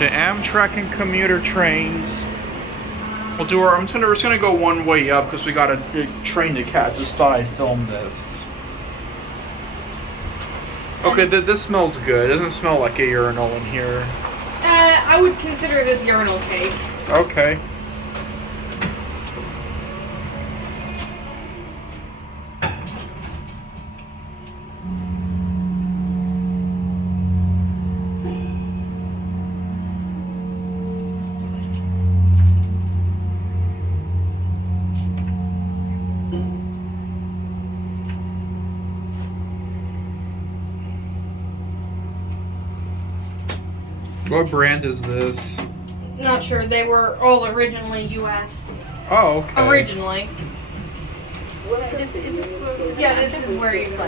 to Amtrak and commuter trains. We'll do our. We're just gonna go one way up because we got a train to catch. Just thought I'd film this. Okay, this smells good. It doesn't smell like a urinal in here. I would consider this urinal cake. Okay. What brand is this? Not sure. They were all originally U.S. Oh, okay. Originally. Yeah, this is where you go.